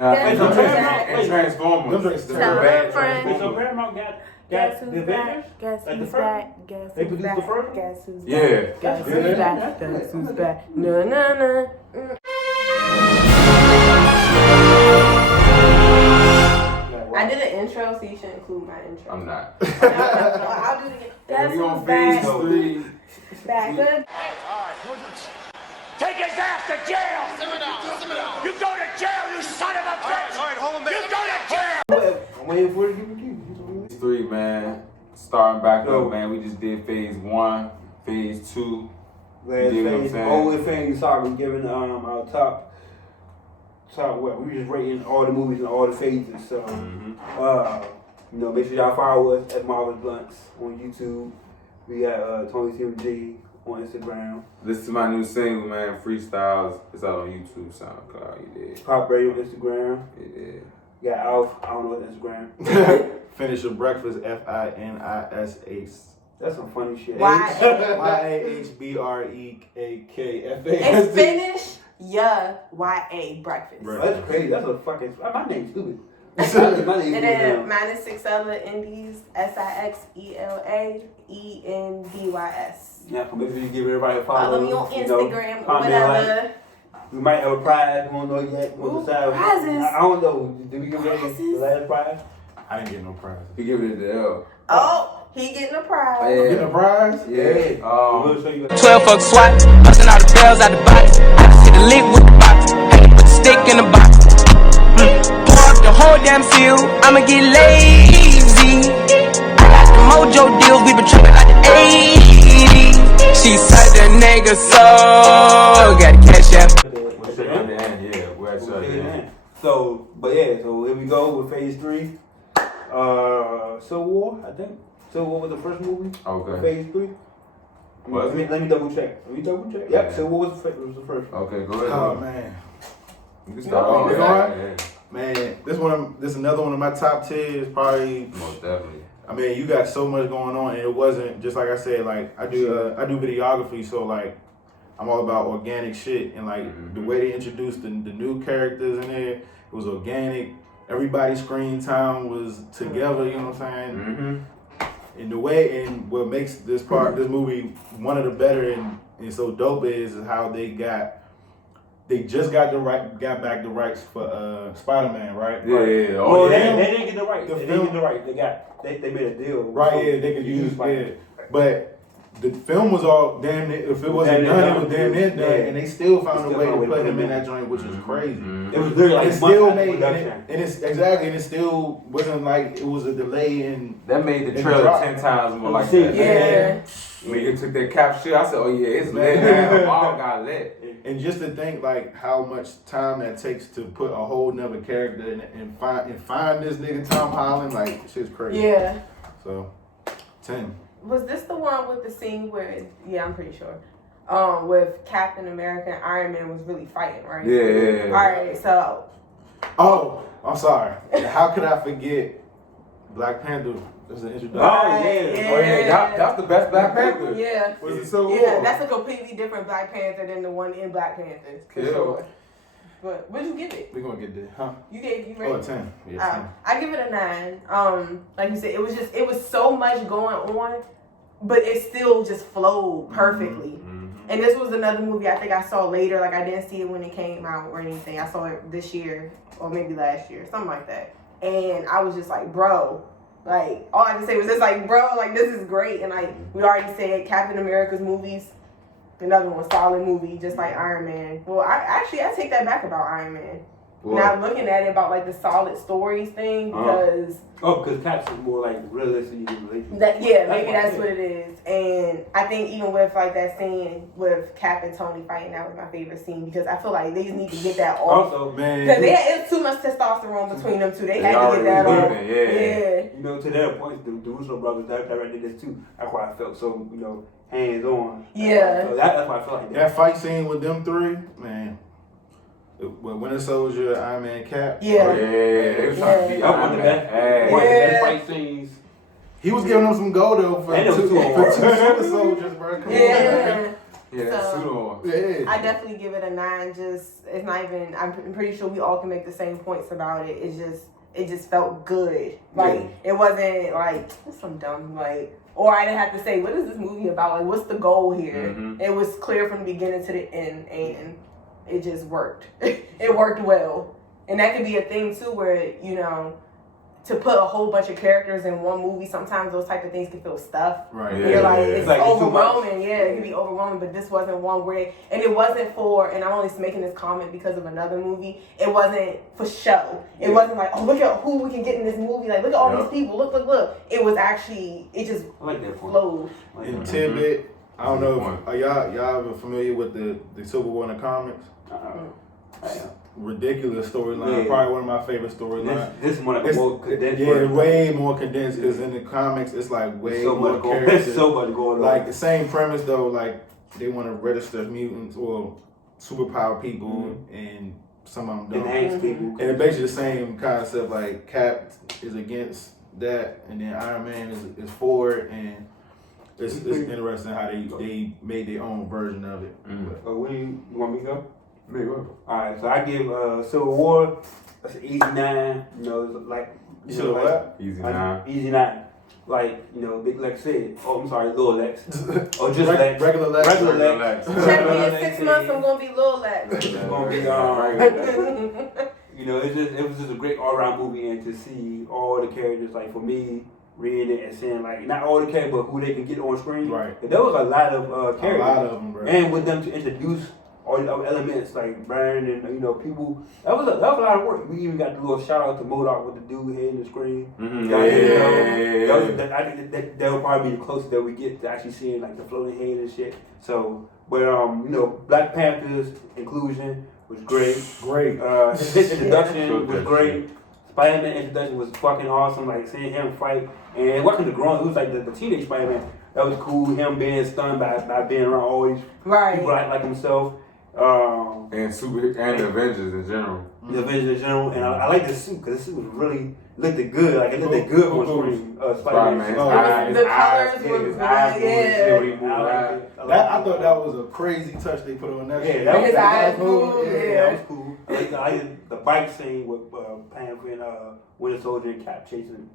And Transformers. So Paramount got the Avengers? Guess Like the who's first? back? Guess They who's produced the back? first? Guess who's back? Yeah. Guess who's back? Guess who's back? No, no, no. I did an intro, so you should include my intro. I'm not. I'll do it again. Guess We on who's phase back? 3. Back. Good. Take his ass to jail! Simmer down. You go to jail, you son of a bitch! All right, hold on, man. You go to jail! I'm waiting for it to give you. Phase 3, man. Starting back up, man. We just did phase 1, phase 2. Last You know what I'm phase, saying? over phase, sorry, we're giving our top what? We just rating all the movies and all the phases. So, make sure y'all follow us at Bluntz on YouTube. We got Tony CMG on Instagram. Listen to my new single, man. FREESTYLEZ. It's out on YouTube, SoundCloud. You did. Pop Radio on Instagram. You did. We got ALF. I don't know what Instagram. Finish your breakfast, FINISH. That's some funny shit. YAHBREAKFASD. It's finish ya YA breakfast. Right. That's crazy. That's a fucking. My name's stupid. my name's And then stupid. mine is 6 other Indies, SIXELAENDYS. Yeah, make sure you give everybody a follow. Follow me on Instagram or comment, whatever. like. We might have a prize. We don't know yet. We'll Ooh, decide. prizes. I don't know. Did we give away the Prizes. last prize? I didn't get no prize. He giving it to L. Oh, he getting a prize. Getting a prize? Yeah. We'll show you. 12 fuck swat, busting all the bells out the box. I just hit the lick with the box. Had to put the stick in the box. Pour up the whole damn field, I'ma get lazy. I got the mojo deals, we been trapping like the 80s. She said the nigga so got the cash out. We'll check at the end, yeah. We'll check at the end. So here we go with phase 3. Civil War, I think. Civil War was the first movie. Okay. Phase 3. Was it? Let me double check. Yep, Yeah. Civil War was the first. Okay, go ahead. Oh, man. You can start Oh, off. it's all right? Yeah. Man, this another one of my top 10 is probably. Most definitely. I mean, you got so much going on, and it wasn't just like I said. Like I do videography, so like I'm all about organic shit, and like the way they introduced the new characters in there, it was organic. Everybody's screen time was together. You know what I'm saying? Mm-hmm. And the way and what makes this movie one of the better and so dope is how they just got back the rights for Spider-Man, right? Yeah. Oh, yeah. they didn't get the right. The They film- didn't get the right. They made a deal. Right, yeah, they could use but the film was all damn near, if it wasn't done, it was damn near done, and they still found a way to put him in that joint, which was crazy. Mm-hmm. It was literally like It still months made, after and production. it still wasn't like it was a delay in. That made the In trailer drop. 10 times more like Shit, that. Yeah. When you took that cap shit, I said, oh yeah, it's lit now. All got lit. And just to think like how much time that takes to put a whole nother character and find this nigga Tom Holland, like shit's crazy. Yeah. So 10. Was this the one with the scene where? Yeah, I'm pretty sure. With Captain America and Iron Man was really fighting, right? Yeah. All right, so. Oh, I'm sorry. How could I forget Black Panther as an introduction? Oh yeah. That's the best Black Panther. Yeah. Was it so Yeah, cool? that's a completely different Black Panther than the one in Black Panther, for Yeah. sure. But what'd you give it? We're gonna get there, huh? You Oh, rated? 10. Yeah, 10. I give it a 9. Like you said, it was so much going on, but it still just flowed perfectly. Mm-hmm. And this was another movie I think I saw later. Like I didn't see it when it came out or anything. I saw it this year or maybe last year, something like that. And I was just like, bro, like all I can say was just like, bro, like this is great. And like we already said, Captain America's movies, another one, solid movie, just like Iron Man. Well, I take that back about Iron Man. Now looking at it about like the solid stories thing because because Caps is more like realistic relationship. maybe that's what it is. And I think even with like that scene with Cap and Tony fighting, that was my favorite scene because I feel like they just need to get that off. Also, Man, Because it's too much testosterone between them two. They had to get that off. Yeah. you know, to their point, the Russo brothers directed this too. That's why I felt so, hands on. Yeah. So that's why I felt like that fight scene with them three, man. With Winter Soldier, Iron Man, Cap. Yeah. Oh, yeah. It was trying to be One of Iron the Man. best, Hey. one of the best Yeah. fight scenes. He was giving them some gold though for And it was two two super soldiers, bro. Come on, man. Yeah. Yeah, that's suit on. Yeah. I definitely give it a 9. Just it's not even. I'm pretty sure we all can make the same points about it. It just felt good. Like it wasn't like some dumb like. Or I didn't have to say what is this movie about? Like what's the goal here? Mm-hmm. It was clear from the beginning to the end, and it just worked. It worked well, and that could be a thing too, where to put a whole bunch of characters in one movie, sometimes those type of things can feel stuffed. Right. Yeah. You're like, it's like it's too overwhelming. Yeah, it can be overwhelming, but this wasn't one where, and it wasn't for, and I'm only making this comment because of another movie, it wasn't for show. It wasn't like, oh, look at who we can get in this movie. Like, look at all these people. Look. It was actually, it just I like that point. flowed. And tidbit, I don't know if y'all ever familiar with the Civil War in the comics? Ridiculous storyline. Yeah. Probably one of my favorite storylines. This is one of the more condensed. Yeah, way more condensed because in the comics it's like way more characters. There's so much going on. Like the same premise though, like they want to register mutants or superpower people, and some of them don't. Enhance people. And it's basically the same concept. Like Cap is against that, and then Iron Man is for it, and it's interesting how they made their own version of it. You want me to go? Alright, so I give Civil War that's an easy 9. Like You should have what? Easy 9. Easy 9. Like, Big Lex said. Oh, I'm sorry, Little Lex. Or just Lex. Regular Lex. Regular Lex. Check me in 6 months, I'm gonna be Lil Lex. It's gonna be it was just a great all-around movie, and to see all the characters, like for me, reading it and seeing like not all the characters, but who they can get on screen. Right. There was a lot of characters. A lot of them, bro. And with them to introduce all the other elements like Brian and people, that was a lot of work. We even got the little shout out to MODOK with the dude hitting the screen. I think that will probably be the closest that we get to actually seeing like the floating head and shit. So, but Black Panther's inclusion was great. His introduction was great. Spider-Man introduction was fucking awesome. Like seeing him fight and watching the grown, it was like the teenage Spider-Man. That was cool. Him being stunned by being around all these people like himself. And the Avengers in general. The Avengers in general, and I like the suit because the suit was really looked good. Like it looked good on screen. Spider-Man. The colors were good. I thought that was a crazy touch they put on that shit. That His eyes cool. moved. That was cool. I like the bike scene with Panther and Winter Soldier and Cap chasing.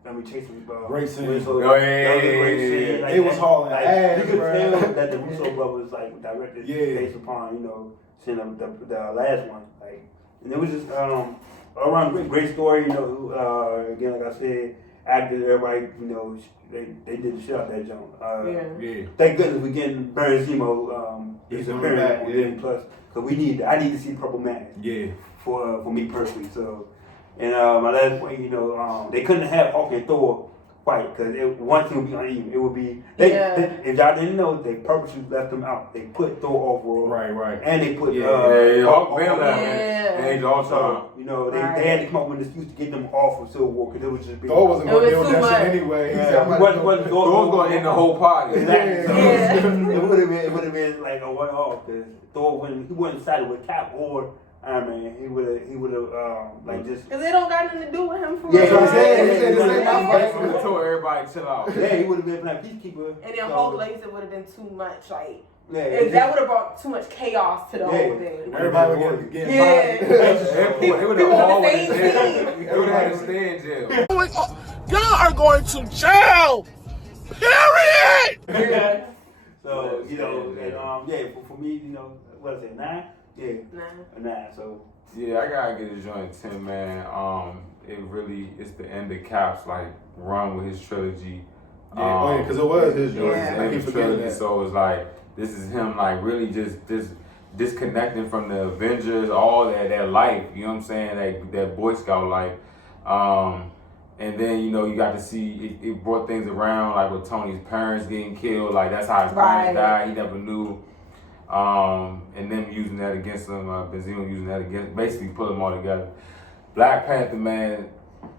Great scene. Winter Soldier. Oh, yeah. That was a great scene. Like, it was hauling ass, you could bro. tell that the Russo brothers like directed based upon seeing the last one. Like, and it was just all around great story. Again, like I said, actors, everybody, they did the shit out that jump. Thank goodness we're getting Baron Zemo. He's appearing on Disney Plus because I need to see Purple Man. Yeah. For me personally. So, and my last point, they couldn't have Hulk and Thor fight because one thing would be uneven. It would be if y'all didn't know, they purposely left them out. They put Thor overall. Right. And they put Hulk been left in Age of Ultron. They had to come up with an excuse to get them off of Civil War because it was just big. Thor wasn't going to do that much. shit anyway. Thor was going to end the whole party. Exactly. Yeah. It would have been like a one off because Thor he wouldn't sided with Cap or Iron Man. He would have like just because it don't got nothing to do with him for real. He said He told everybody chill out. Yeah, he would have been like peacekeeper. And then Hulk Legs, it would have been too much like. Yeah, that would have brought too much chaos to the whole thing. Everybody would get It would have always People stay in jail. Y'all are going to jail. Period. So for me, what is it, 9? Yeah, 9. So yeah, I gotta get a joint 10, man. It's the end of Cap's like run with his trilogy. Because it was his joint. I keep forgetting that. So it's like this is him like really just disconnecting from the Avengers, all that life. You know what I'm saying? That Boy Scout life. And then you got to see it brought things around like with Tony's parents getting killed. Like that's how his parents died. He never knew. And them using that against him, Benzino using that against, basically put them all together. Black Panther, man,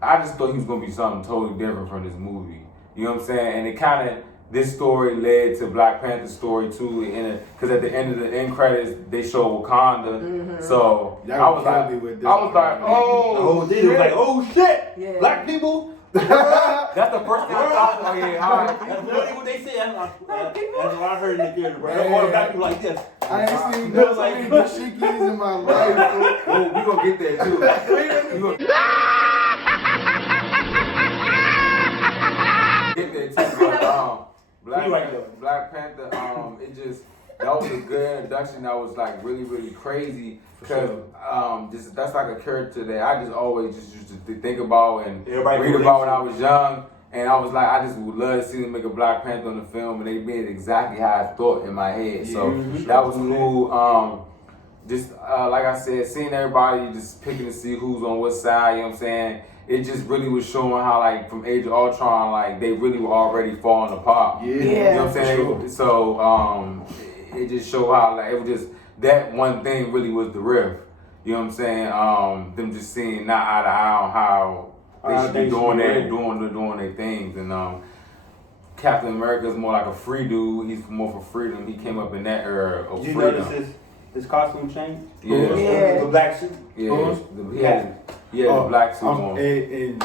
I just thought he was gonna be something totally different from this movie. You know what I'm saying? And it kind of, this story led to Black Panther's story too, because at the end of the end credits, they show Wakanda. Mm-hmm. So I was like, the whole thing was like, oh shit, yeah. Black people. That's the first thing I thought. Oh yeah, all right. That's literally what they say. That's what I heard in the theater, bro. All the black people like this. I ain't seen no so many dashikis in my life. Oh, we gonna get there too. Get there too. But, Black Panther. It just that was a good introduction. That was like really, really crazy because that's like a character that I just always just used to think about and read about when I was young. And I was like, I just would love to see them make a Black Panther in the film, and they made it exactly how I thought in my head. So that was cool. Just like I said, seeing everybody just picking to see who's on what side. You know what I'm saying? It just really was showing how, like, from Age of Ultron, like, they really were already falling apart. Yeah. You know what I'm saying? Sure. So, it just showed how, like, it was just, that one thing really was the riff. You know what I'm saying? Them just seeing not eye to eye on how they should be doing their things. And, Captain America's more like a free dude. He's more for freedom. He came up in that era of freedom. Did you notice his costume change? Yeah. The black suit? Yeah. He had the black suit on. And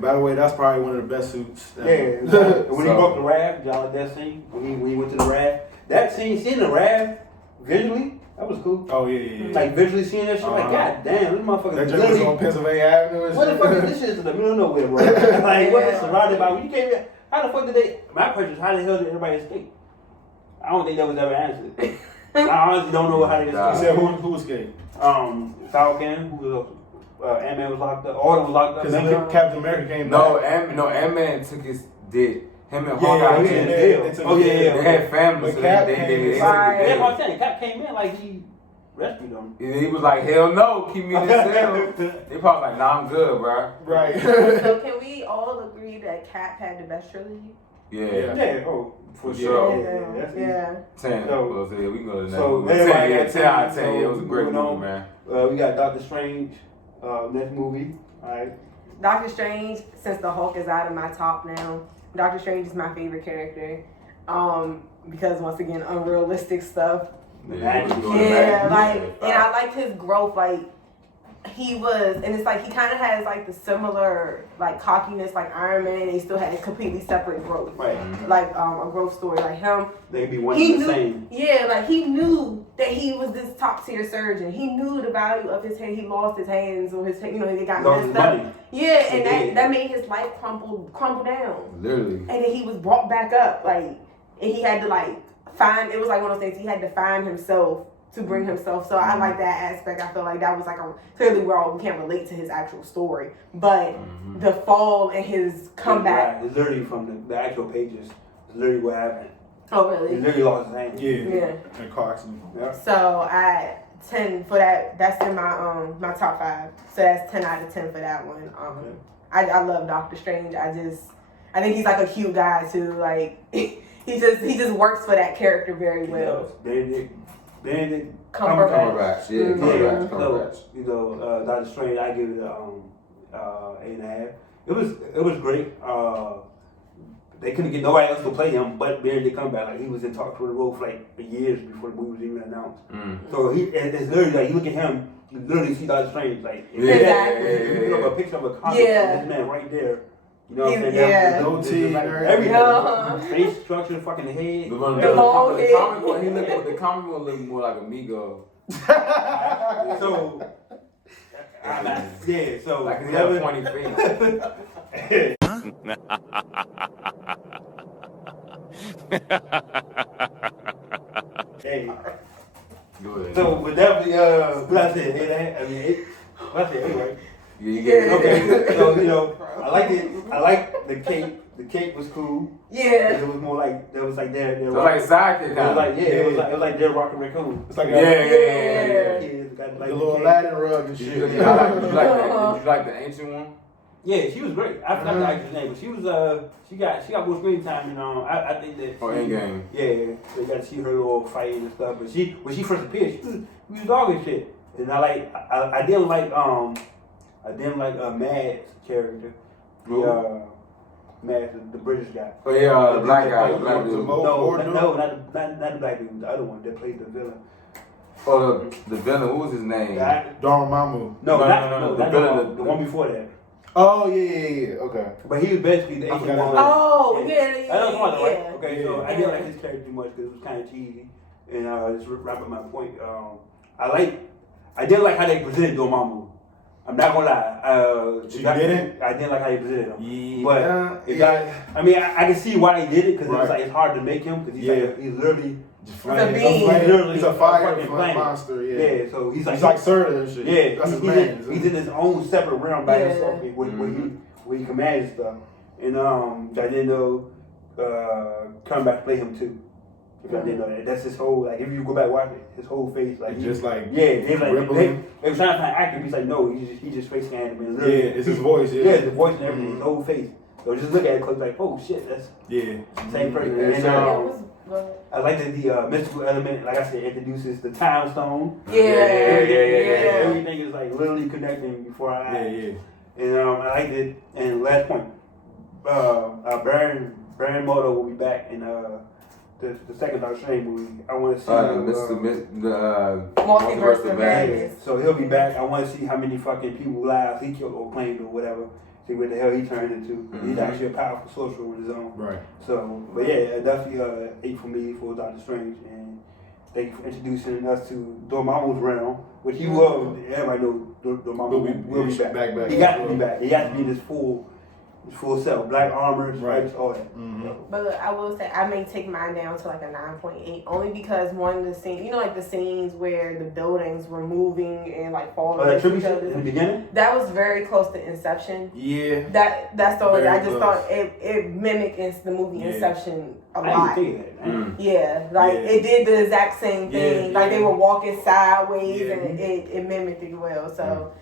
by the way, that's probably one of the best suits. Yeah. When he broke the raft, y'all like that scene? When he went to the raft? That scene, seeing the raft visually, that was cool. Oh, yeah. Like visually seeing that shit, like, god damn, this motherfucker. That just was on Pennsylvania Avenue. What the fuck is this shit in the middle of nowhere, bro? Like, what is surrounded by? When you came here, how the fuck did they? My question is, how the hell did everybody escape? I don't think that was ever answered. I honestly don't know how they escaped. You said who escaped? Falcon, who was Ant-Man was locked up. Order was locked up. Because Captain America came back. Ant-Man took his dick. Him and Hawkeye They had family, so Cap they That's what I'm saying. Cap came in like he rescued them. He was like, hell no, keep me in this cell. They probably like, nah, I'm good, bro. Right. So can we all agree that Cap had the best trilogy? Yeah. Oh, for sure. Yeah. 10. So, we can go to the next so movie. 10 out of 10. It was a great movie, man. We got Doctor Strange, next movie. Alright. Doctor Strange, since the Hulk is out of my top now, Doctor Strange is my favorite character. Because once again, unrealistic stuff. And I liked his growth. Like, he was, and it's like he kind of has like the similar like cockiness like Iron Man, and he still had a completely separate growth. Right. Like a growth story. Like him, they be one and the same. Yeah, like he knew that he was this top tier surgeon. He knew the value of his hand. He lost his hands, or his, they got messed up. Yeah, and that made his life crumble down. Literally. And then he was brought back up, like, and he had to like find. It was like one of those things. He had to find himself to bring himself. So I like that aspect. I feel like that was like clearly we can't relate to his actual story, but the fall and his comeback. It's literally from the actual pages. It's literally what happened. Oh really? He literally lost his hand. Yeah. And car accident. Yeah. So 10 for that. That's in my my top 5. So that's 10 out of 10 for that one. I love Doctor Strange. I think he's like a cute guy too. Like he just works for that character very well. Benedict Cumberbatch. Cumberbatch. So, Doctor Strange, I give it a 8.5. It was great. They couldn't get nobody else to play him but Benedict Cumberbatch. Like, he was in talks for the role for like years before the movie was even announced. So it's literally like you look at him, you literally see Doctor Strange. Like you look up a picture of a comic of this man right there. You know what I'm saying? Yeah. Everything. Face structure, fucking head. The comic one look more like Amigo. So, so like he had a pointy face. Hey. Good. So, but definitely, what I said, anyway. Yeah. Okay. So, I like it. I like the cape. The cape was cool. Yeah. It was more like their It was like a sidekick. It was like their Rocket Raccoon. It's like The little Aladdin rug and shit. Did you like the ancient one? Yeah, she was great. I forgot the actress name, but she was she got more screen time, and I think that. Endgame. Yeah, they got to see her little fighting and stuff. But when she first appeared, she was dog and shit. And I didn't like Mad's character. Mad, the British guy. Oh yeah, the black guy, the black dude. No, not the black dude. The other one that played the villain. Oh, the villain. What was his name? Dormammu. No, the villain. The one before that. Oh yeah. Okay. But he was basically the I ancient forgot one. Oh, yeah. I know what I'm talking about, right? Okay, Yeah. so I didn't like his character too much because it was kind of cheesy. And just wrapping my point, I didn't like how they presented Dormammu. I'm not gonna lie. You didn't? I didn't like how they presented him. Yeah. But it got, I mean, I can see why they did it because Right. it's hard to make him because he's literally. He's a fire monster. Yeah, so he's like Surtur and shit. Yeah, That's his man. he's in his own separate realm by himself where he commands stuff. And I didn't know coming back to play him too. If I didn't know that, that's his whole like. If you go back and watch it, his whole face like just like they were trying to find actor. He's like, no, he just face scanned him. Yeah, it's his voice. Yeah, the voice and everything, his whole face. So just look at it close, like, oh shit, that's the same person. And I like that the mystical element, like I said, introduces the time stone. Yeah. Everything is like literally connecting before our eyes. And I liked it. And last point, Baron Mordo will be back in the second Doctor Strange movie. I want to see Multiverse of Madness. So he'll be back. I want to see how many fucking people lives he killed or claimed or whatever. See what the hell he turned into. He's actually a powerful sorcerer on his own. Right. So, but yeah, definitely 8 for me for Doctor Strange. And thank you for introducing us to Dormammu's realm, which he will. Everybody knows Dormammu will be back. He got to be back. He got to be in his full self, black armor, stripes, all that. But look, I will say I may take mine down to like a 9.8 only because one of the scenes, like the scenes where the buildings were moving and like falling That into each other. in the beginning? That was very close to Inception. Yeah. That's the only Very I just close. thought it mimicked the movie Inception a lot. I didn't think that. Yeah, like it did the exact same thing. Like they were walking sideways and it mimicked it well. So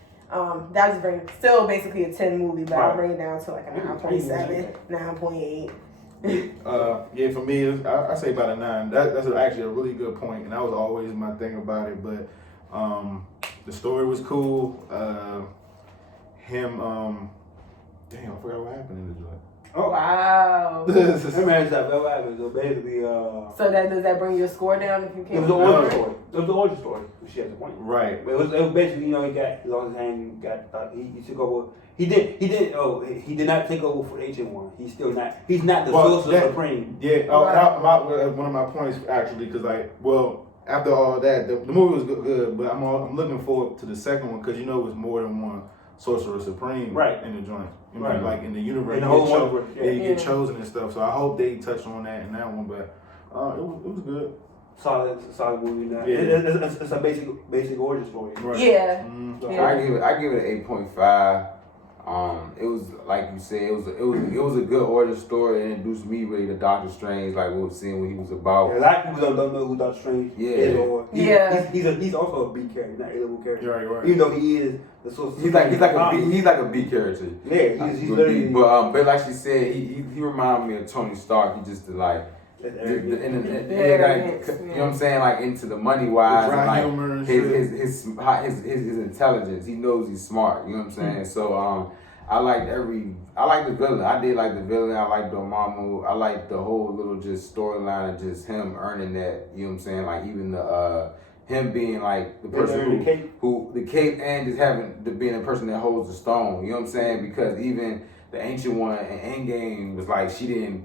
that was still basically a 10 movie, but I'll bring it down to like a 9.7, 9.8. For me, I say about a 9. That's actually a really good point, and that was always my thing about it. But the story was cool. Damn, I forgot what happened in the joint. Oh wow! That man's that happened. So basically, so does that bring your score down if you can't? It was the origin story. It was the origin story. She has a point. Right. But it was basically, he lost his hand. He took over. He did not take over for the Ancient One. He's still not. He's not the Sorcerer Supreme. Yeah. One of my points actually, because after all that, the movie was good, but I'm looking forward to the second one because it was more than one Sorcerer Supreme in the joint. Right. Like in the universe, in the whole universe, you get chosen and stuff. So I hope they touch on that in that one. But it was good. Solid movie. Now. Yeah. It's a basic origin story. Right. Yeah. So I give it an 8.5. It was like you said, it was a good origin story. It introduced me really to Doctor Strange, like we were seeing what he was about. Yeah, a lot of people don't know who Doctor Strange is, or he's also a B character, not a A-level character. Right. Even though he is the source. He's like a B character. Yeah, he's literally. But like she said, he reminded me of Tony Stark. He just like. You know what I'm saying? Like into the money wise, like his intelligence. He knows he's smart. You know what I'm saying? So I like the villain. I did like the villain. I like Dormammu. I like the whole little just storyline of just him earning that. You know what I'm saying? Like even the him being like the person who the cape and just having being the person that holds the stone. You know what I'm saying? Because even the Ancient One in Endgame was like she didn't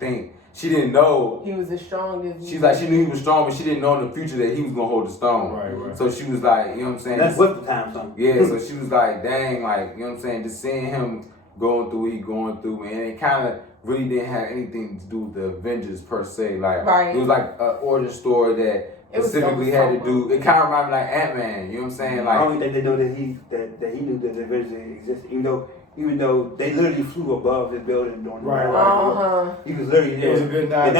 know he was the strongest. She's like she knew he was strong, but she didn't know in the future that he was gonna hold the stone. Right. So she was like, you know what I'm saying? That's with the time stone. Yeah. So she was like, dang, like you know what I'm saying? Just seeing him going through what he going through, and it kind of really didn't have anything to do with the Avengers per se. Like it was like an origin story that specifically had to do. It kind of reminded me like Ant-Man. You know what I'm saying? Like I don't think they know that he knew that the Avengers existed, even though they literally flew above his building during the right. He was literally there. It was a good nod.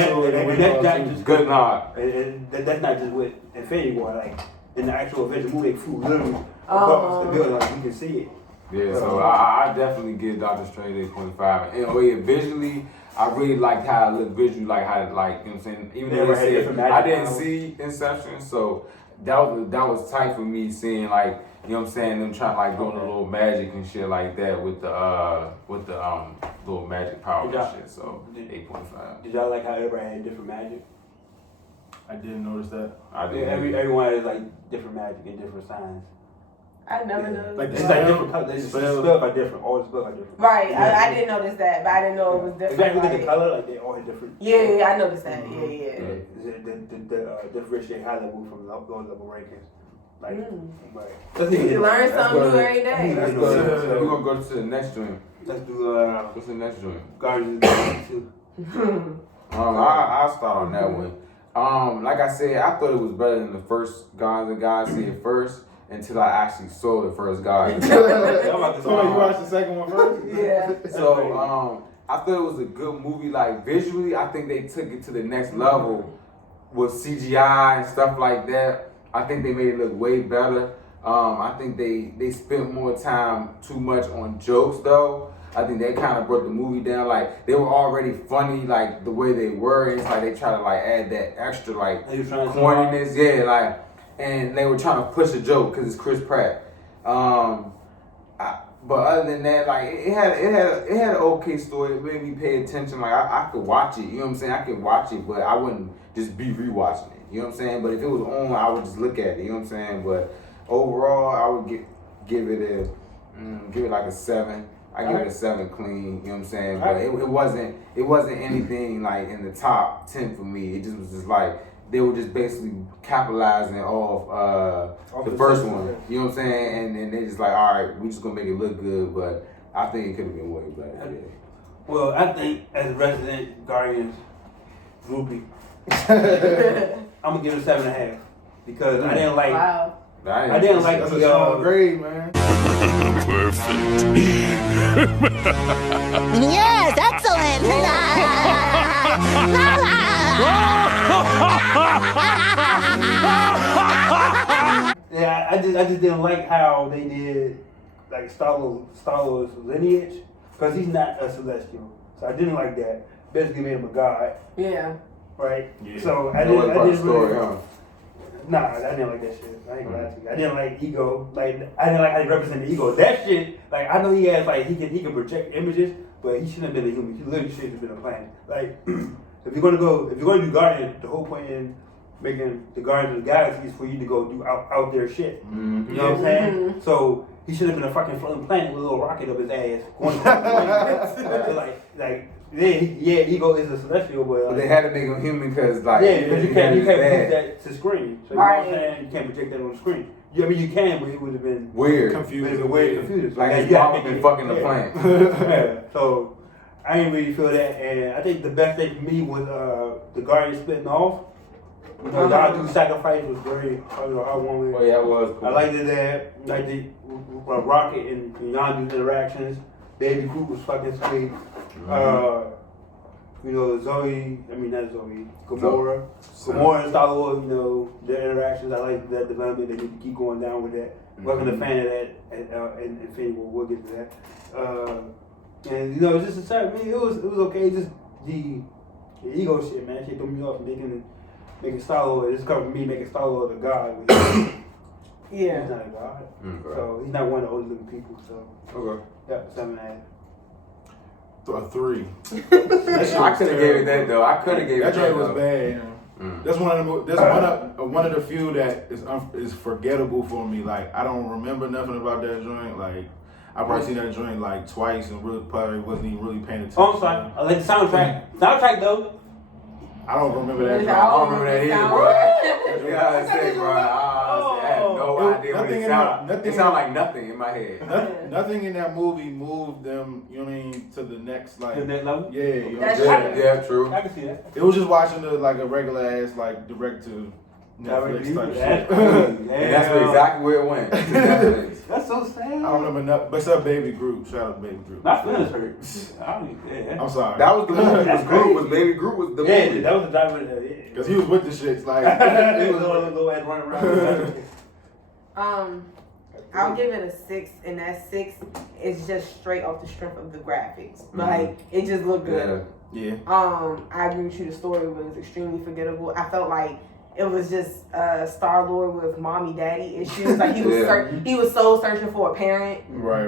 Good nod. And that's not just with Infinity War. Like in the actual Avengers movie, they flew literally above the building. Like you can see it. Yeah. So I definitely give Doctor Strange 8.5. And visually, I really liked how it looked visually, like how you know what I'm saying. Even though they said I didn't see Inception, so that was tight for me seeing like. You know what I'm saying? Them trying to like go into a little magic and shit like that with the little magic power and shit. So 8.5. Did y'all like how everybody had different magic? I didn't notice that. I did. Everyone has like different magic and different signs. I never noticed. Like It's like different colors. The spells are different. All the spells are different. Right, I didn't notice that, but I didn't know it was different. If you look at the color, like they all different. Yeah, I noticed that. Yeah. The differentiate high level from low level rankings. Like, You learn something new every day. We're gonna go to the next joint. Let's do What's the next joint? Guardians of the Galaxy 2. I'll start on that one. Like I said, I thought it was better than the first Guardians of the Galaxy at first until I actually saw the first Guardians. So you watched the second one first? Yeah. So I thought it was a good movie. Like visually, I think they took it to the next level with CGI and stuff like that. I think they made it look way better. I think they spent more time too much on jokes though. I think they kind of brought the movie down. Like they were already funny, like the way they were. And it's like they try to like add that extra like corniness, yeah, like, and they were trying to push a joke because it's Chris Pratt. But other than that, like it had an okay story. It made me pay attention. Like I could watch it. You know what I'm saying? I could watch it, but I wouldn't just be rewatching it. You know what I'm saying? But if it was on, I would just look at it. You know what I'm saying? But overall, I would give it like a 7. I give it a 7 clean. You know what I'm saying? But it wasn't anything like in the top 10 for me. It just was just like they were just basically capitalizing off the first one. You know what I'm saying? And they just like, all right, we just gonna make it look good. But I think it could have been way better. Yeah. Well, I think as a resident Guardians groupie, I'm gonna give it a 7.5 because I didn't like. Wow. I didn't like that's the a strong grade, man. Yes, excellent. Yeah, I just didn't like how they did like Star-Lord's lineage because he's not a celestial, so I didn't like that. Basically made him a god, Yeah. right? Yeah. So I didn't really. Nah, I didn't like that shit. I ain't gonna lie to you. I didn't like ego. Like I didn't like how he represented ego. That shit. Like I know he has like he can project images, but he shouldn't have been a human. He literally should have been a planet. Like if you're gonna do Guardian, the whole point in making the Guardians of the Galaxy is for you to go do out there shit. Mm-hmm. You know what I'm saying? So he should have been a fucking floating planet with a little rocket up his ass. Going yeah, ego is a celestial, but they had to make him human because like because you can't project that to screen. So you know what I'm Right. saying? You can't project that on the screen. Yeah, I mean you can, but it would have been weird. Confusing. confused. Like his you gotta mom make been it- fucking the yeah. plant. Yeah. So I didn't really feel that, and I think the best thing for me was the Guardians splitting off. You know, Yondu's sacrifice was very hard one. Oh yeah, it was cool. I liked it that, like the Rocket and Yondu's interactions. Baby Groot was fucking sweet. You know, Gamora and Star-Lord, you know, their interactions. I like that development. They need to keep going down with that. Wasn't a fan of that in Infinity War. We'll get to that. And you know, just a certain, it was okay. Just the ego shit, man. Shit threw me off making Star-Lord. This covered me making Star-Lord a god. Yeah. He's not a god. Okay. So he's not one of the oldest living people. So Okay. yeah, 7.5. A 3. I could have gave it that though. I could have gave it That that joint was though. bad. You know? That's one of the few that is forgettable for me. Like I don't remember nothing about that joint. Like I probably seen that joint like twice and really probably wasn't even really paying attention. Oh, I'm sorry. I like the soundtrack. Soundtrack though. I don't remember that joint. I don't remember that either, bro. Yeah, I say, bro. I had no idea what it sounded. It sounded like nothing in my head. Nothing in that movie moved them, you know what I mean, to the next like. To the next level? Yeah, you know That's what I'm saying? Yeah, true. I can see that. It was just watching a regular ass like direct to Netflix type shit. And that's exactly where it went. To Netflix. That's so sad. I don't remember nothing, but except Baby Groot. Shout out to Baby Groot. My feelings hurt. I don't even care. I'm sorry. That was the movie. That's Baby Groot was the Yeah, movie. that was the driver. Because he was with the shits like. He was a little ass running around. I'll give it a 6, and that 6 is just straight off the strength of the graphics. Like it just looked good. Yeah. I agree with you. The story was extremely forgettable. I felt like it was just Star-Lord with mommy daddy issues. Like he was he was so searching for a parent. Right.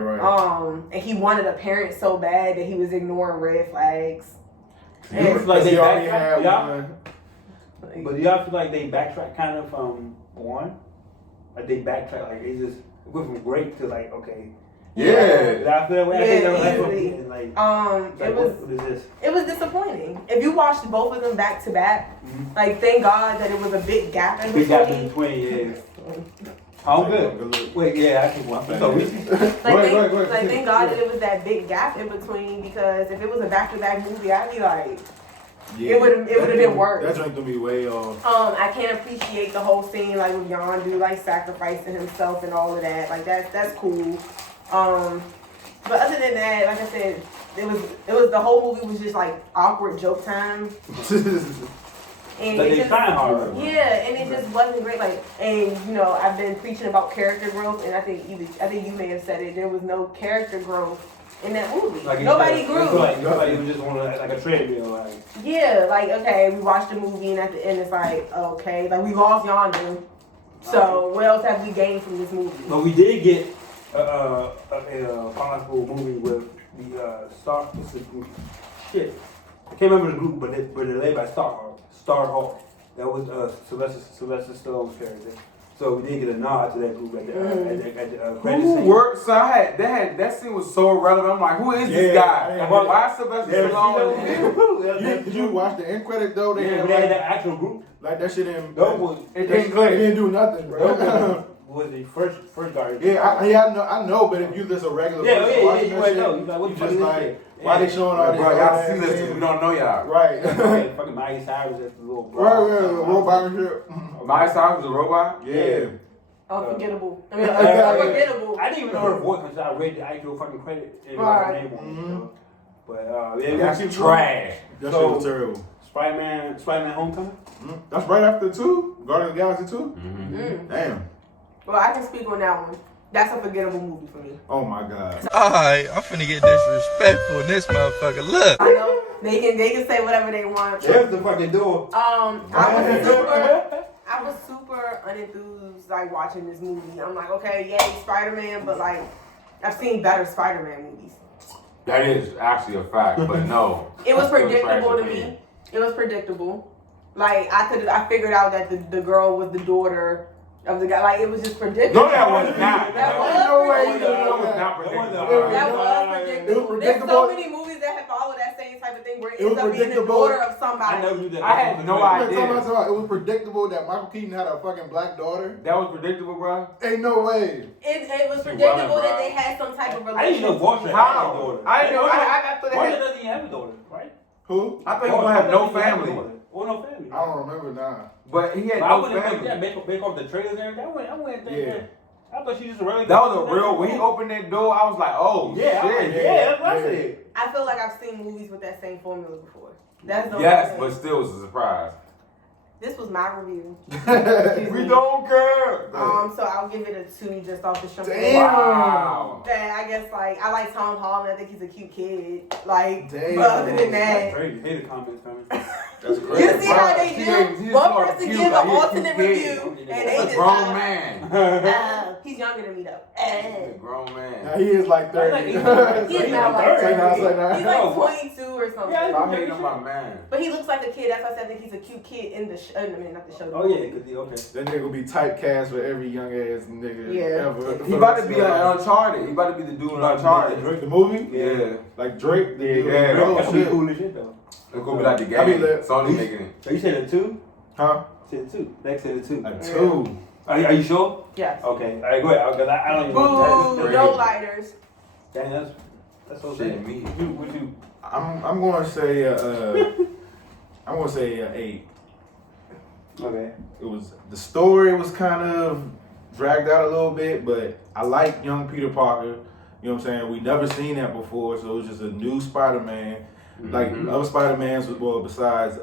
And he wanted a parent so bad that he was ignoring red flags. It's like they already backtrack. had one. But do y'all feel like they backtrack kind of from one? Like they backtrack, like it went from great to like okay. Yeah. I feel Yeah, easily. like it was what is this? It was disappointing. If you watched both of them back to back, like thank God that it was a big gap in Big between. gap in between, yeah. I'm good. Wait, yeah, I think one. So we. Thank God that it was that big gap in between because if it was a back-to-back movie, I'd be like, it would have been worse. That joint gonna be way off. I can't appreciate the whole scene like with Yondu like sacrificing himself and all of that. Like that's cool. But other than that, like I said, it was the whole movie was just like awkward joke time. And But it they just, trying hard. yeah, and it just wasn't great. Like, and you know, I've been preaching about character growth, and I think you may have said it. There was no character growth in that movie. Like nobody grew. Like nobody was just on like a treadmill. Like Yeah, like okay, we watched the movie, and at the end it's like okay, like we lost Yondu. So what else have we gained from this movie? but we did get a powerful movie with the Star. What's the group? Shit, I can't remember the group, but they're led by Starhawk. That was Sylvester Stallone's character. So we did get a nod to that group at the credit Who scene. worked? So that scene was so relevant. I'm like, who is this guy? Yeah. Why is Sylvester Stallone? Did you watch the end credit though? They had They had like, that actual group. like that shit in. It didn't click. It didn't do nothing, bro. Was the first Guardian? Yeah, I know, but if you just a regular person watching you that wouldn't shit, know. You like, what you the just fuck is like, this? why they showing all this? Bro, y'all see this? We don't know y'all. Right. Yeah, fucking Miley Cyrus as the little bro. Right, robot and shit. Miley Cyrus was a robot? Yeah. Unforgettable. I mean, Yeah. unforgettable. I didn't even know her voice until I read the actual fucking credit and her Right. name on it. But That's trash. That So- shit was terrible. Spider-Man Homecoming? That's right after 2? Guardians of the Galaxy 2? Damn. Well, I can speak on that one. That's a forgettable movie for me. Oh my god. Alright, I'm finna get disrespectful in this motherfucker. Look. I know they can say whatever they want. There's the fucking door. I was super unenthused like watching this movie. I'm like, okay, yay, Spider-Man, but like I've seen better Spider-Man movies. That is actually a fact, but no. It was I still predictable trash to the me. movie. It was predictable. Like I figured out that the girl was the daughter of the guy. Like it was just predictable. No, that was not. That was no way you predictable. know was that. not predictable. That was predictable. It was There's so predictable. many movies that have followed that same type of thing where it It was ends up being the predictable. daughter of somebody. I never knew that. I had no idea. It was predictable that Michael Keaton had a fucking black daughter. That was predictable, bro. Ain't no way. It was She predictable wasn't, that bro. they had some type of I didn't know relationship. Vulture had a How? daughter. I didn't know. I thought they Vulture had. doesn't even have a daughter, right? Who? I thought he was gonna have no Vulture doesn't even family, a daughter. Or no family. I don't remember now. but he had But I no wouldn't think that family. make off the trailers and everything. I wouldn't think Yeah. that. I thought she just a regular. That was a real. When he opened that door, I was like, oh Yeah, shit. that's what I said. I feel like I've seen movies with that same formula before. That's the Yes, only but thing. still was a surprise. This was my review. We don't care. So I'll give it a 2 just off the show. Damn. Wow. I guess like I like Tom Holland. I think he's a cute kid. Like, Damn. but other than That's that, crazy. Hater comments coming. That's you see how they He do? just One called person cute, give like an he a alternate cute kid. review, and they That's a just grown man. He's younger than me though. He's a grown Now man. he is like 30. He's He's not like Say now, 30. say now. He's like 22 or something. Yeah, I'm hating on my man. But he looks like a kid. That's why I said I think he's a cute kid in the show. I mean, not the show. the Oh yeah, movie. because okay. That nigga gonna be typecast for every young ass nigga Yeah. ever. He about to be like Uncharted. He about to be the dude in Uncharted. Drake the movie? Yeah. Like Drake? The dude. Yeah. Oh, That's gonna be shit. cool as shit though. It's gonna be like the I mean, game. look, Sony making it. So you said a 2? Huh? Said a 2. Lex said a 2. A 2. Are you sure? Yes. Okay. All right, go ahead. Because I don't even know. Boo! That's No crazy. lighters. Dang, that's so Shit, sad. me. Would you? I'm gonna say I'm gonna say 8. Okay. It was the story was kind of dragged out a little bit, but I like young Peter Parker. You know what I'm saying? We never seen that before, so it was just a new Spider-Man. Like other Spider-Mans, well, besides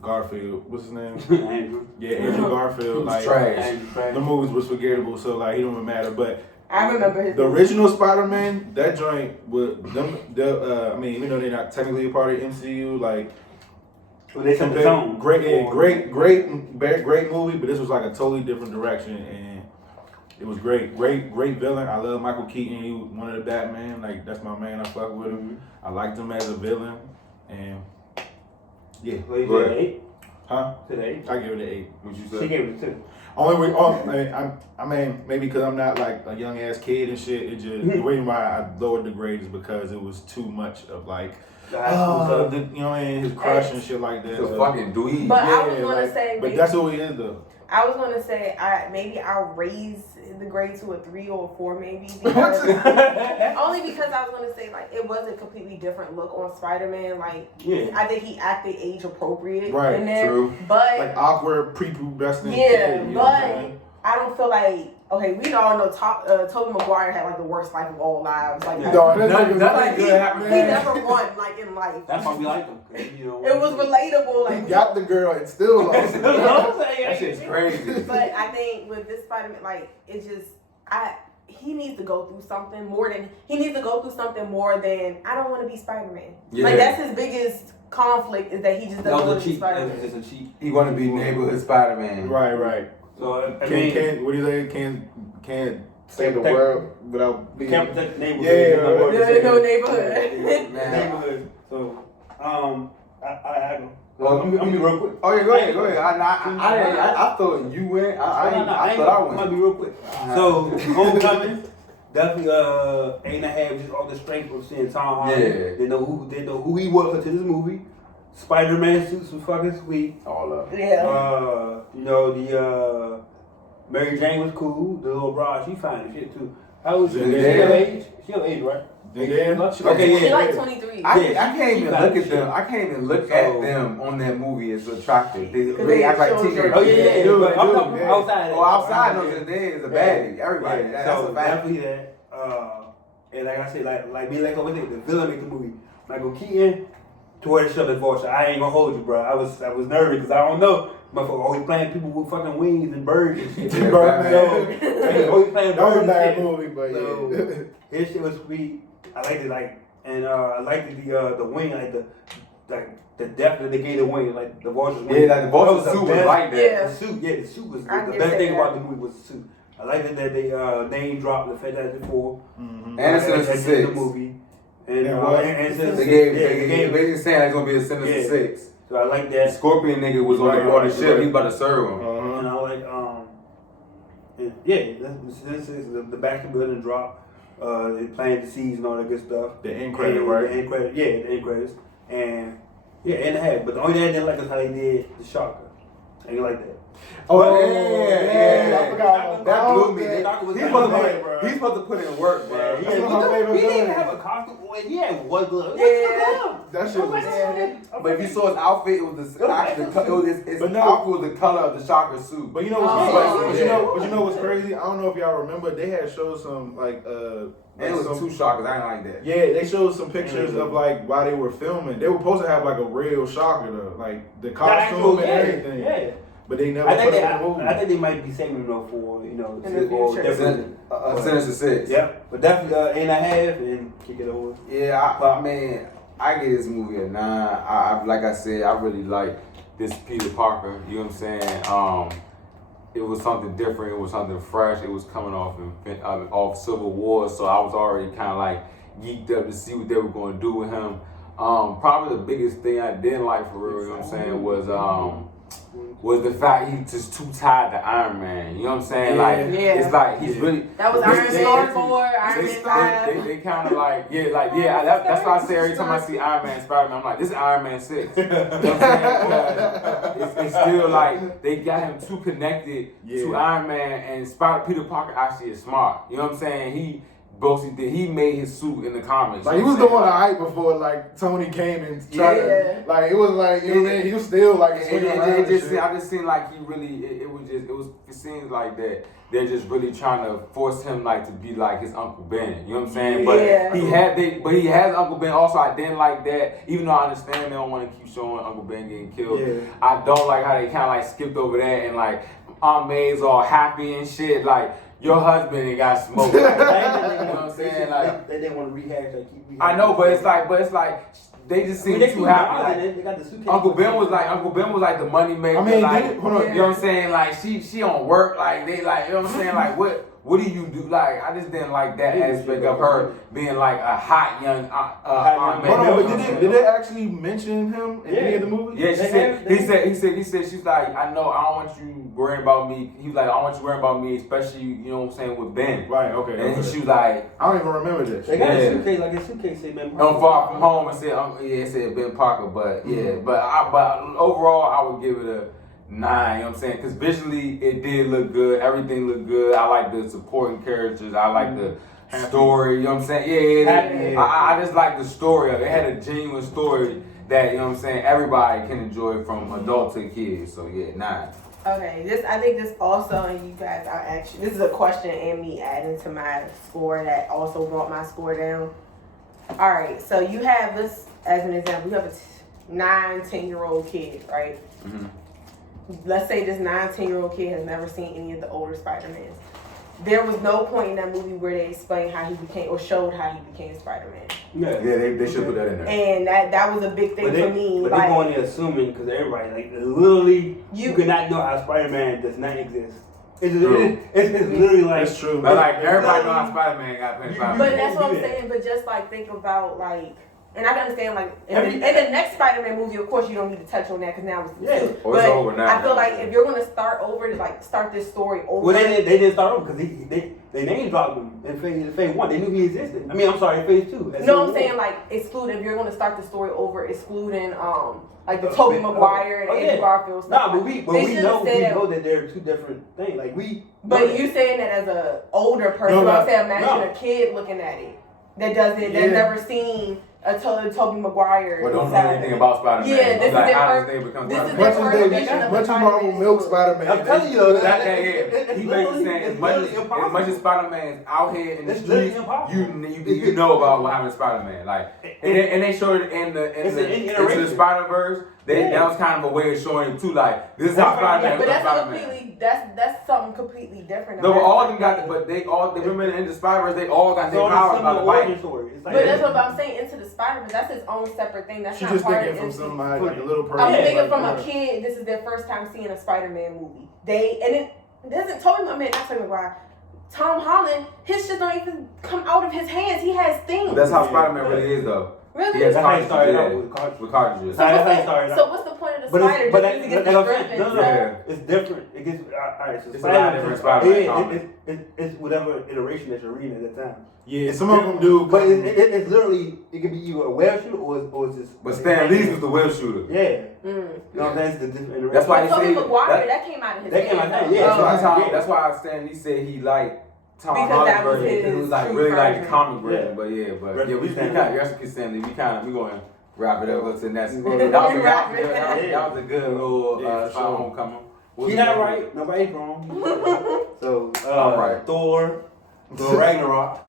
Garfield, what's his name? Andrew. Yeah, Andrew Garfield. Like trash. Andrew trash. the movies was forgettable, so like he don't even matter. But I remember his. the original Spider-Man, that joint with them, I mean, even though they're not technically a part of MCU, like Well, they set the tone. great movie, but this was like a totally different direction, and it was great villain. I love Michael Keaton. He was one of the Batman. Like that's my man. I fuck with him. I liked him as a villain, and yeah. Well, you Go said ahead. 8? Huh? Today. I give it an 8. What you She said? gave it a 2. I mean, maybe because I'm not like a young ass kid and shit. It just the reason why I lowered the grade is because it was too much of like, you know what I mean, his crush and shit like that. The fucking dweeb. But Yeah, I was gonna like, say, but that's who he is though. I was gonna say I'll raise the grade to a 3 or a 4 maybe because only because I was gonna say like it was a completely different look on Spider-Man. Like I think he acted age appropriate in there, True. but Like awkward prepubescent. yeah, kid, you know but what I'm saying? I don't feel like we all know Tobey Maguire had like the worst life of all lives. Like Nothing good happened. he never won like in life. That's why we like him. You know, It was relatable. Like He got the girl and still lost it. That shit's crazy. But I think with this Spider-Man, like it just he needs to go through something more than I don't want to be Spider-Man. Yeah. Like that's his biggest conflict is that he just doesn't want to be Spider-Man. It's a cheat. He want to be neighborhood Spider-Man. Right. So I Can't what do you say? Can't save the world without being. can't protect the neighborhood. There's no neighborhood. Neighborhood. So I Well, I'm gonna be real quick. Oh yeah, go ahead. I thought you went. I thought I I'm gonna went. be real quick. So Homecoming, definitely 8.5. Just all the strength of seeing Tom Holland. Yeah. They know who he was to this movie. Spider-Man suits was fucking sweet. All up. Yeah. You know the Mary Jane was cool. The little bra, she fine and shit too. How old is she? She Yeah. of age? She of age, right? Okay, She like 23. I can't even look at shit. them. I can't even look at them on that movie as attractive. They they act like show teenagers. Oh yeah. But I'm talking yeah. outside. Oh, outside knows they is a baddie. Everybody. Yeah, That's so a fact. definitely that. And like I said, like me, like over there, the villain make the movie. Michael Keaton, toward the voice. I ain't gonna hold you, bro. I was nervous because I don't know. Motherfucker always playing people with fucking wings and birds and shit. Birdman. Always playing That was birds a bad and shit. movie, but So, yeah. his shit was sweet. I liked it, I liked the wing, the depth that they gave the wing, like the Vulture's wing. Yeah, like the Vulture's suit was like that. Yeah. The suit was I the can best say thing that. about the movie was the suit. I liked it that they name dropped the Fantastic Four. And it's Sinister the Six. movie. And They gave basically saying it's gonna be a Sinister Yeah. Six. So I like The that. Scorpion nigga was on the ship. He about to serve him. And I like the Baxter Building drop. They planted the seeds and all that good stuff. The end credit, right? The end credit, yeah, the end credits. And 8.5. But the only thing I didn't like is how they did the shocker. I didn't like that. Oh yeah. I forgot. That blew me. Yeah. He's supposed to put in work, bro. He That's one of my favorite didn't even villains. have a costume. Well, he had one glove. Yeah. That shit was. But if you saw his outfit, it was his outfit was the color of the shocker suit. But you know what's Oh. but you know what's crazy? I don't know if y'all remember. They had showed some And it was two shockers. I didn't like that. Yeah, they showed some pictures of like while they were filming. They were supposed to have like a real shocker though, like the costume and everything. Yeah. But they never I think put it in the movie. I think they might be saving them for In the or future. definitely. Sinister Six. Yep, but definitely 8.5 and kick it over. Yeah, I mean, I give this movie a 9. I like I said, I really like this Peter Parker. You know what I'm saying? It was something different. It was something fresh. It was coming off Civil War, so I was already kind of like geeked up to see what they were going to do with him. Probably the biggest thing I didn't like for real, you know what I'm saying, was the fact he's just too tied to Iron Man. You know what I'm saying? It's like he's really. That was Iron Man 4, Iron Man 5. They kind of that's why I say every time I see Iron Man, Spider-Man, I'm like, this is Iron Man 6. You know what I'm saying? It's still like they got him too connected to Iron Man, and Peter Parker actually is smart. You know what I'm saying? He made his suit in the comics. Like he was doing alright before like Tony came and tried to, like it was like you know what I mean? He was still like swinging around and shit. I just seemed like he really it seems like that they're just really trying to force him like to be like his Uncle Ben. You know what I'm saying? But he has Uncle Ben. Also, I didn't like that. Even though I understand they don't want to keep showing Uncle Ben getting killed. Yeah. I don't like how they kind of like skipped over that and like Aunt May's all happy and shit. Like your husband ain't got smoked. You know what I'm saying? Like they didn't want to rehash. I know, but it's like. They just seem too happy. They got the suitcase. Uncle Ben was like the money maker. I mean, like, hold on. You know what I'm saying? Like she on work. Like they like you know what I'm saying? Like what what do you do? Like, I just didn't like that Yeah, aspect yeah. of her being like a hot young Aunt May. Hold on, but did they actually mention him in any of the movies? Yeah, he said, she's like, I know, I don't want you worrying about me. He was like, I don't want you worrying about me, especially, you know what I'm saying, with Ben. Right, okay. And she was like, I don't even remember this. They got a suitcase, like a suitcase said Ben Parker. I'm far from home and said, it said Ben Parker, but yeah, but overall, I would give it a 9, you know what I'm saying? Because visually, it did look good. Everything looked good. I like the supporting characters. I like the story, you know what I'm saying? Yeah. I just like the story of it. It had a genuine story that, you know what I'm saying, everybody can enjoy from adult to kids. So yeah, 9. Okay, I think this also, and you guys are actually, this is a question and me adding to my score that also brought my score down. All right, so you have this as an example. You have a 9, 10-year-old kid, right? Mm-hmm. Let's say this 9, 10-year-old kid has never seen any of the older Spider-Mans. There was no point in that movie where they explained how he became, or showed how he became Spider-Man. Yeah, they should put that in there. And that was a big thing for me. But like, they going there assuming, because everybody, like, literally, you could not know how Spider-Man does not exist. It's literally like... That's true. But like, everybody know how Spider-Man got played Spider-Man. But that's what I'm saying, but just like think about like, and I can understand like in the next Spider-Man movie, of course you don't need to touch on that because now it's two. It's over now. I feel like if you're gonna start over, like start this story over. Well, they didn't start over because they name dropped him in phase 1. They knew he existed. I mean, I'm sorry, in phase 2. No, I'm saying like exclude if you're gonna start the story over, excluding like the Tobey Maguire and Andrew Garfield stuff. Nah, but we know that they're two different things. Like But you saying that as a older person, I'm saying imagine a kid looking at it that's never seen a Tobey Maguire. Well, don't know anything about Spider-Man. Yeah, this like, is how their does they become this is Spider-Man? their Much as Marvel milk Spider-Man. I'm telling you, He basically saying as much as Spider-Man is out here in the streets, you know about what happened to Spider-Man. Like, and they showed it in the Spider-Verse. That was kind of a way of showing you too, like this is how Spider-Man. But that's something completely different. No, but all of them got they remember in the Spider-Verse, they all got their powers by the light. But that's what I'm saying. Into the Spider-Verse, that's his own separate thing. That's not part of it. From somebody like a little person. I'm thinking from a kid. This is their first time seeing a Spider-Man movie. It doesn't Tom Holland, his shit don't even come out of his hands. He has things. But that's how Spider-Man really is, though. Really? He has That's how he started out with cartridges. So what's the point of the spider? But Just to get the strength no, it's different. It gets alright. So it's a lot of different Spider-Man. It's whatever iteration that you're reading at the time. Yeah, some of them do. But it's literally, it could be either a web shooter or it's just. But Stan Lee was the web shooter. Yeah. You know what I'm saying? It's the different iteration. That's why he Tobey said Maguire, that came out of his hands. Yeah. That's why Stan Lee said he liked Tom Because that Holland's was version. It was his like true really like the version. comic version. But we kind of we going to wrap it up. Go to the next. That was a good little Spider Homecoming. He's not right. Nobody's wrong. So, all right. Thor Ragnarok.